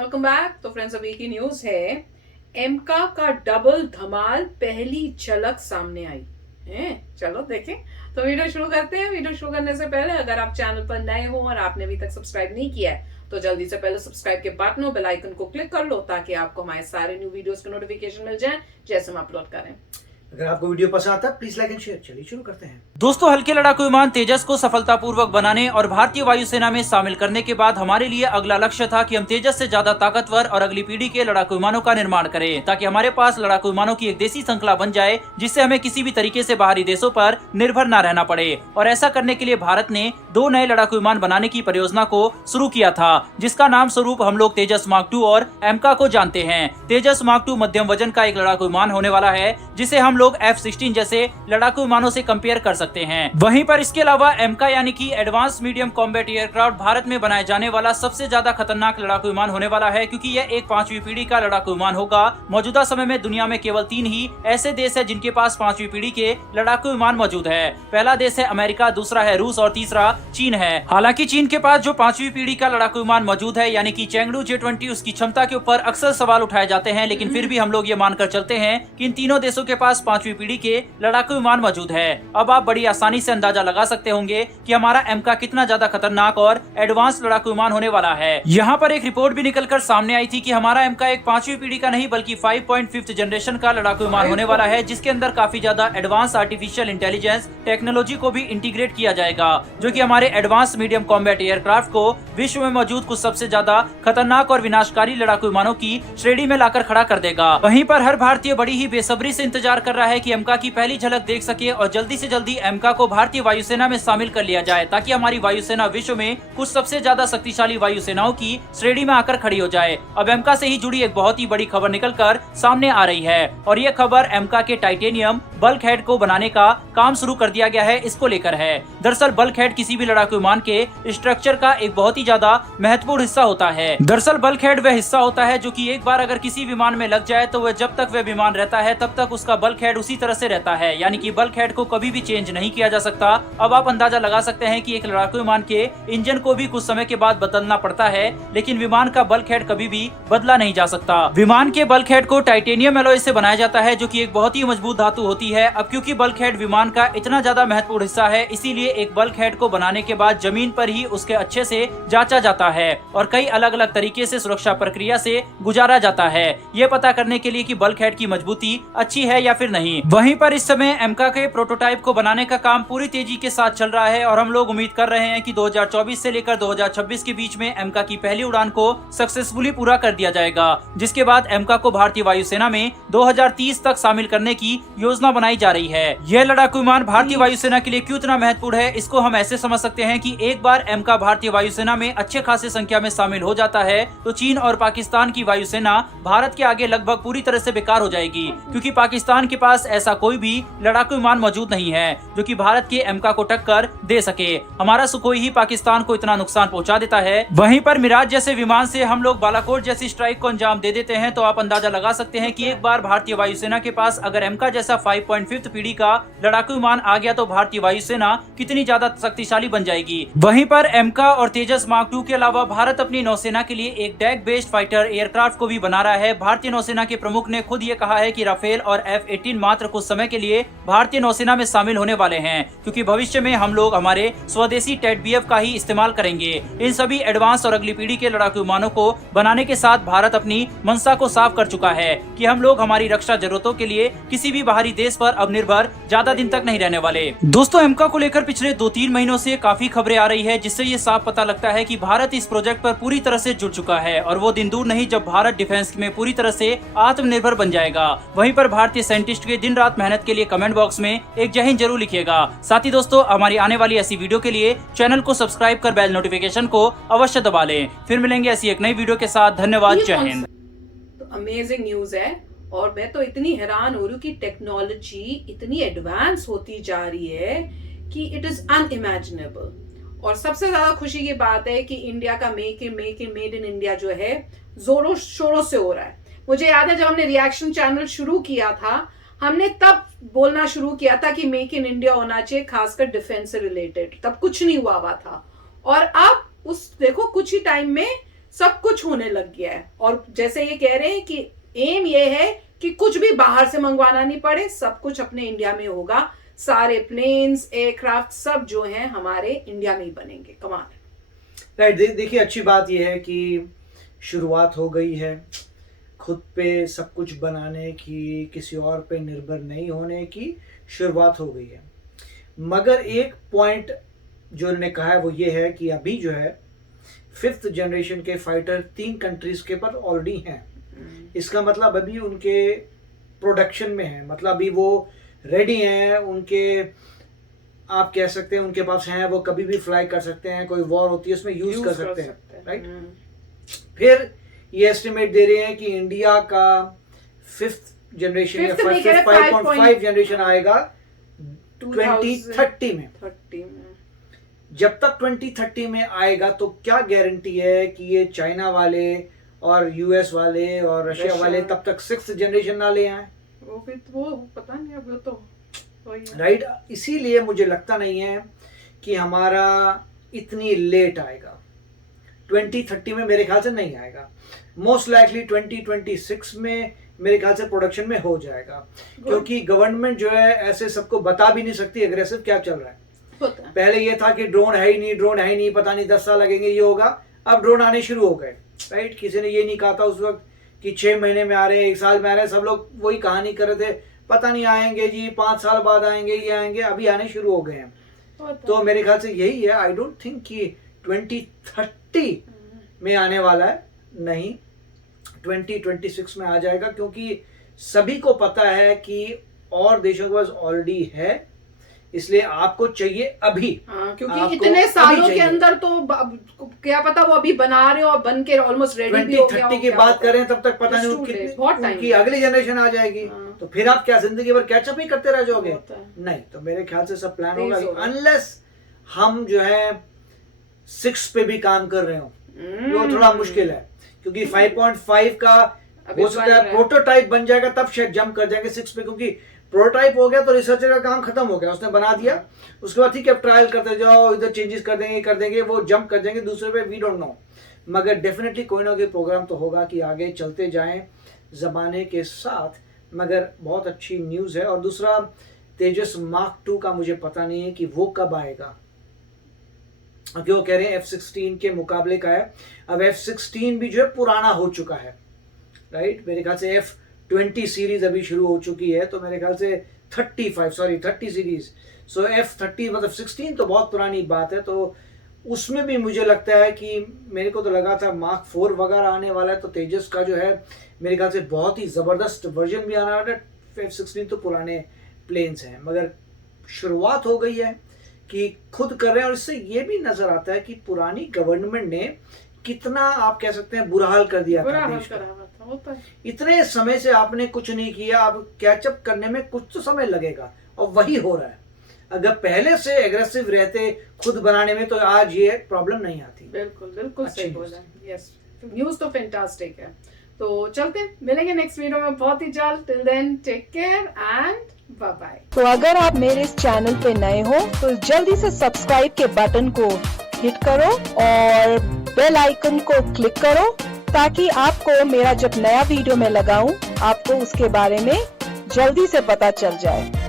Welcome back. तो friends, अभी की न्यूज है, एमका का डबल धमाल, पहली झलक सामने आई है। चलो देखें। तो वीडियो शुरू करते हैं। वीडियो शुरू करने से पहले अगर आप चैनल पर नए हो और आपने अभी तक सब्सक्राइब नहीं किया है तो जल्दी से पहले सब्सक्राइब के बटन और बेल आइकन को क्लिक कर लो ताकि आपको हमारे सारे न्यू वीडियोस के नोटिफिकेशन मिल जाए जैसे हम अपलोड करें। अगर आपको वीडियो पसंद आता है प्लीज लाइक एंड शेयर। चलिए शुरू करते हैं। दोस्तों, हल्के लड़ाकू विमान तेजस को सफलतापूर्वक बनाने और भारतीय वायुसेना में शामिल करने के बाद हमारे लिए अगला लक्ष्य था कि हम तेजस से ज्यादा ताकतवर और अगली पीढ़ी के लड़ाकू विमानों का निर्माण करें ताकि हमारे पास लड़ाकू विमानों की एक देसी श्रृंखला बन जाए जिससे हमें किसी भी तरीके से बाहरी देशों पर निर्भर न रहना पड़े। और ऐसा करने के लिए भारत ने 2 नए लड़ाकू विमान बनाने की परियोजना को शुरू किया था जिसका नाम स्वरूप हम लोग तेजस मार्क 2 और एमका को जानते हैं। तेजस मार्क 2 मध्यम वजन का एक लड़ाकू विमान होने वाला है जिसे हम लोग F-16 जैसे लड़ाकू विमानों से कंपेयर कर सकते हैं। वहीं पर इसके अलावा एमका यानी कि advance medium combat aircraft Bharat में बनाए जाने वाला सबसे ज्यादा खतरनाक लड़ाकू विमान होने वाला है क्योंकि यह एक 5वीं पीढ़ी का लड़ाकू विमान होगा। मौजूदा समय में दुनिया में केवल 3 ही ऐसे देश है जिनके पास 5वीं पीढ़ी के लड़ाकू विमान मौजूद है। पहला देश है अमेरिका, दूसरा है रूस और तीसरा चीन है। हालांकि चीन के पास जो 5वीं पीढ़ी का लड़ाकू विमान मौजूद है यानी कि चेंगडू J-20, उसकी क्षमता के ऊपर अक्सर सवाल उठाए जाते हैं, लेकिन फिर भी हम लोग ये मानकर चलते हैं कि इन तीनों देशों के पास 5वीं पीढ़ी के लड़ाकू विमान मौजूद है। अब आप बड़ी आसानी से अंदाजा लगा सकते होंगे कि हमारा एमका कितना ज्यादा खतरनाक और एडवांस लड़ाकू विमान होने वाला है। यहाँ पर एक रिपोर्ट भी निकलकर सामने आई थी कि हमारा एमका एक 5वीं पीढ़ी का नहीं बल्कि 5.5th जनरेशन का लड़ाकू विमान होने वाला है जिसके अंदर काफी ज्यादा एडवांस आर्टिफिशियल इंटेलिजेंस टेक्नोलॉजी को भी इंटीग्रेट किया जाएगा जो कि हमारे एडवांस मीडियम कॉम्बैट एयरक्राफ्ट को विश्व में मौजूद कुछ सबसे ज्यादा खतरनाक और विनाशकारी लड़ाकू विमानों की श्रेणी में लाकर खड़ा कर देगा। वहीं पर हर भारतीय बड़ी ही बेसब्री से इंतजार कर रहा है कि एमका की पहली झलक देख सके और जल्दी से जल्दी एमका को भारतीय वायुसेना में शामिल कर लिया जाए ताकि हमारी वायुसेना विश्व में कुछ सबसे ज्यादा शक्तिशाली वायुसेनाओं की श्रेणी में आकर खड़ी हो जाए। अब एमका से ही जुड़ी एक बहुत ही बड़ी खबर निकलकर सामने आ रही है और ये खबर एमका के टाइटेनियम बल्क हेड को बनाने का काम शुरू कर दिया गया है इसको लेकर है। दरअसल बल्क हेड किसी भी लड़ाकू विमान के स्ट्रक्चर का एक बहुत ही ज्यादा महत्वपूर्ण हिस्सा होता है। दरअसल बल्क हेड वह हिस्सा होता है जो कि एक बार अगर किसी विमान में लग जाए तो वह जब तक वह विमान रहता है तब तक उसका बल्क हेड उसी तरह से रहता है, यानी कि बल्क हेड को कभी भी चेंज नहीं किया जा सकता। अब आप अंदाजा लगा सकते हैं कि एक लड़ाकू विमान के इंजन को भी कुछ समय के बाद बदलना पड़ता है लेकिन विमान का बल्क हेड कभी भी बदला नहीं जा सकता। विमान के बल्क हेड को टाइटेनियम एलॉय से बनाया जाता है जो कि एक बहुत ही मजबूत धातु होती है। अब क्योंकि बल्क हेड विमान का इतना ज्यादा महत्वपूर्ण हिस्सा है इसीलिए एक बल्क हेड को बनाने के बाद जमीन पर ही उसके अच्छे से जांचा जाता है और कई अलग अलग तरीके से सुरक्षा प्रक्रिया से गुजारा जाता है ये पता करने के लिए कि बल्क हेड की मजबूती अच्छी है या फिर नहीं। वहीं पर इस समय एमका के प्रोटोटाइप को बनाने का काम पूरी तेजी के साथ चल रहा है और हम लोग उम्मीद कर रहे हैं कि 2024 से लेकर 2026 के बीच में एमका की पहली उड़ान को सक्सेसफुली पूरा कर दिया जाएगा जिसके बाद एमका को भारतीय वायुसेना में 2030 तक शामिल करने की योजना बनाई जा रही है। यह लड़ाकू विमान भारतीय वायुसेना के लिए क्यों इतना महत्वपूर्ण है इसको हम ऐसे समझ सकते हैं कि एक बार एमका भारतीय वायुसेना में अच्छे खासी संख्या में शामिल हो जाता है तो चीन और पाकिस्तान की वायुसेना भारत के आगे लगभग पूरी तरह से बेकार हो जाएगी क्योंकि पाकिस्तान के पास ऐसा कोई भी लड़ाकू विमान मौजूद नहीं है जो कि भारत के एमका को टक्कर दे सके। हमारा सुखोई ही पाकिस्तान को इतना नुकसान पहुंचा देता है। वहीं पर मिराज जैसे विमान से हम लोग बालाकोट जैसी स्ट्राइक को अंजाम दे देते हैं तो आप अंदाजा लगा सकते हैं कि एक बार भारतीय वायुसेना के पास अगर एमका जैसा 5.5th पीढ़ी का लड़ाकू विमान आ गया तो भारतीय वायुसेना कितनी ज्यादा शक्तिशाली बन जाएगी। वहीं पर एमका और तेजस मार्क 2 के अलावा भारत अपनी नौसेना के लिए एक डेक बेस्ड फाइटर एयरक्राफ्ट को भी बना रहा है। भारतीय नौसेना के प्रमुख ने खुद ये कहा है कि राफेल और F-18 मात्र कुछ समय के लिए भारतीय नौसेना में शामिल होने वाले हैं क्योंकि भविष्य में हम लोग हमारे स्वदेशी TED-BF का ही इस्तेमाल करेंगे। इन सभी एडवांस और अगली पीढ़ी के लड़ाकू विमानों को बनाने के साथ भारत अपनी मंशा को साफ कर चुका है कि हम लोग हमारी रक्षा जरूरतों के लिए किसी भी बाहरी देश पर अब निर्भर ज्यादा दिन तक नहीं रहने वाले। दोस्तों, एमका को लेकर पिछले 2-3 महीनों से काफी खबरें आ रही है जिससे ये साफ पता लगता है कि भारत इस प्रोजेक्ट पर पूरी तरह से जुट चुका है और वो दिन दूर नहीं जब भारत डिफेंस में पूरी तरह से आत्मनिर्भर बन जाएगा। वहीं पर भारतीय साइंटिस्ट के दिन रात मेहनत के लिए कमेंट बॉक्स में एक जय हिंद जरूर लिखिएगा। साथ ही दोस्तों, हमारी आने वाली ऐसी वीडियो के लिए चैनल को सब्सक्राइब कर बेल नोटिफिकेशन को अवश्य दबा लें। फिर मिलेंगे ऐसी एक नई वीडियो के साथ। धन्यवाद, जय हिंद। तो अमेजिंग न्यूज है और मैं तो इतनी हैरान हो रही हूँ कि टेक्नोलॉजी इतनी एडवांस होती जा रही है कि इट इज अनइमेजिनेबल। और सबसे ज्यादा खुशी की बात है कि इंडिया का मेड इन इंडिया जो है जोरों शोरों से हो रहा है। मुझे याद है जब हमने रिएक्शन चैनल शुरू किया था हमने तब बोलना शुरू किया था कि मेक इन इंडिया होना चाहिए, खासकर डिफेंस से रिलेटेड। तब कुछ नहीं हुआ था और अब उस देखो कुछ ही टाइम में सब कुछ होने लग गया है। और जैसे ये कह रहे हैं कि एम ये है कि कुछ भी बाहर से मंगवाना नहीं पड़े, सब कुछ अपने इंडिया में होगा, सारे प्लेन्स एयरक्राफ्ट सब जो हैं हमारे इंडिया में ही बनेंगे। कमाल है। राइट, देखिए अच्छी बात यह है कि शुरुआत हो गई है, खुद पे सब कुछ बनाने की, किसी और पे निर्भर नहीं होने की शुरुआत हो गई है। मगर एक पॉइंट जो उन्होंने कहा है वो ये है कि अभी जो है 5th जनरेशन के फाइटर 3 कंट्रीज के पास ऑलरेडी हैं। इसका मतलब अभी उनके प्रोडक्शन में है, मतलब अभी वो रेडी हैं, उनके आप कह सकते हैं उनके पास हैं, वो कभी भी फ्लाई कर सकते हैं, कोई वॉर होती है उसमें यूज कर सकते हैं। राइट। फिर ये एस्टिमेट दे रहे हैं कि इंडिया का 5th जनरेशन या 5.5 जनरेशन आएगा 2030 में। जब तक 2030 में आएगा तो क्या गारंटी है कि ये चाइना वाले और यूएस वाले और रशिया वाले तब तक 6th जनरेशन ना ले आए? वो पता नहीं, अब वो तो राइट। इसीलिए मुझे लगता नहीं है कि हमारा इतनी लेट आएगा, 2030 में मेरे ख्याल से नहीं आएगा। मोस्ट लाइकली 2026 में मेरे ख्याल से प्रोडक्शन में हो जाएगा, क्योंकि गवर्नमेंट जो है ऐसे सबको बता भी नहीं सकती एग्रेसिव क्या चल रहा है। पहले ये था कि ड्रोन है ही नहीं, पता नहीं 10 साल लगेंगे, ये होगा। अब ड्रोन आने शुरू हो गए। राइट। किसी ने ये नहीं कहा था उस वक्त कि 6 महीने में आ रहे हैं, 1 साल में आ रहे हैं, सब लोग वही कहानी कर रहे थे, पता नहीं आएंगे जी, 5 साल बाद आएंगे, ये आएंगे, अभी आने शुरू हो गए हैं। तो मेरे ख्याल से यही है। आई डोंट थिंक कि 2030 में आने वाला है, नहीं 2026 में आ जाएगा, क्योंकि सभी को पता है कि और देशों के पास ऑलरेडी है, इसलिए आपको चाहिए अभी। क्योंकि इतने सालों के अंदर तो क्या पता वो अभी बना रहे हो और बन के ऑलमोस्ट रेडी भी हो गया। 2030 की बात करें तब तक पता नहीं उनकी अगली जनरेशन आ जाएगी। तो फिर आप क्या जिंदगी भर कैचअप ही करते रह जाओगे? नहीं। तो मेरे ख्याल से सब प्लान होगा, अनलेस हम जो है 6 पे भी काम कर रहे हो, वो थोड़ा मुश्किल है, क्योंकि 5.5 का हो सकता है प्रोटोटाइप बन जाएगा, तब शायद जंप कर जाएंगे 6 पे, क्योंकि प्रोटोटाइप हो गया तो रिसर्चर का काम खत्म हो गया, उसने बना दिया, उसके बाद ठीक है ट्रायल करते जाओ, इधर चेंजेस कर देंगे, वो जंप कर जाएंगे दूसरे पे, वी डोंट नो। मगर डेफिनेटली कोई ना कोई प्रोग्राम तो होगा कि आगे चलते जाएं जमाने के साथ। मगर बहुत अच्छी न्यूज़ है। और दूसरा, तेजस मार्क 2 का मुझे पता नहीं है कि वो कब आएगा, क्योंकि वो कह रहे हैं F-16 के मुकाबले का है। अब F-16 भी जो है पुराना हो चुका है। राइट। मेरे ख्याल से F-20 सीरीज अभी शुरू हो चुकी है, तो मेरे ख्याल से 30 सीरीज। सो F-30 मतलब 16 तो बहुत पुरानी बात है। तो उसमें भी मुझे लगता है कि मेरे को तो लगा था मार्क 4 वगैरह आने वाला है, तो तेजस का जो है मेरे ख्याल से बहुत ही ज़बरदस्त वर्जन भी आना वाला है। F-16 तो पुराने प्लेन्स हैं, मगर शुरुआत हो गई है कि खुद कर रहे हैं। और इससे ये भी नज़र आता है कि पुरानी गवर्नमेंट ने कितना, आप कह सकते हैं, बुरा हाल कर दिया था देश का। इतने समय से आपने कुछ नहीं किया, अब कैचअप करने में कुछ तो समय लगेगा, और वही हो रहा है। अगर पहले से एग्रेसिव रहते खुद बनाने में, तो आज ये प्रॉब्लम नहीं आती। बिल्कुल सही बोला। यस, न्यूज़ तो फैंटास्टिक है। तो चलते मिलेंगे नेक्स्ट वीडियो में बहुत ही जल्द। Till then take care and bye bye. तो अगर आप मेरे इस चैनल पे नए हो तो जल्दी से सब्सक्राइब के बटन को हिट करो और बेल आइकन को क्लिक करो, ताकि आपको मेरा जब नया वीडियो मैं लगाऊं आपको उसके बारे में जल्दी से पता चल जाए।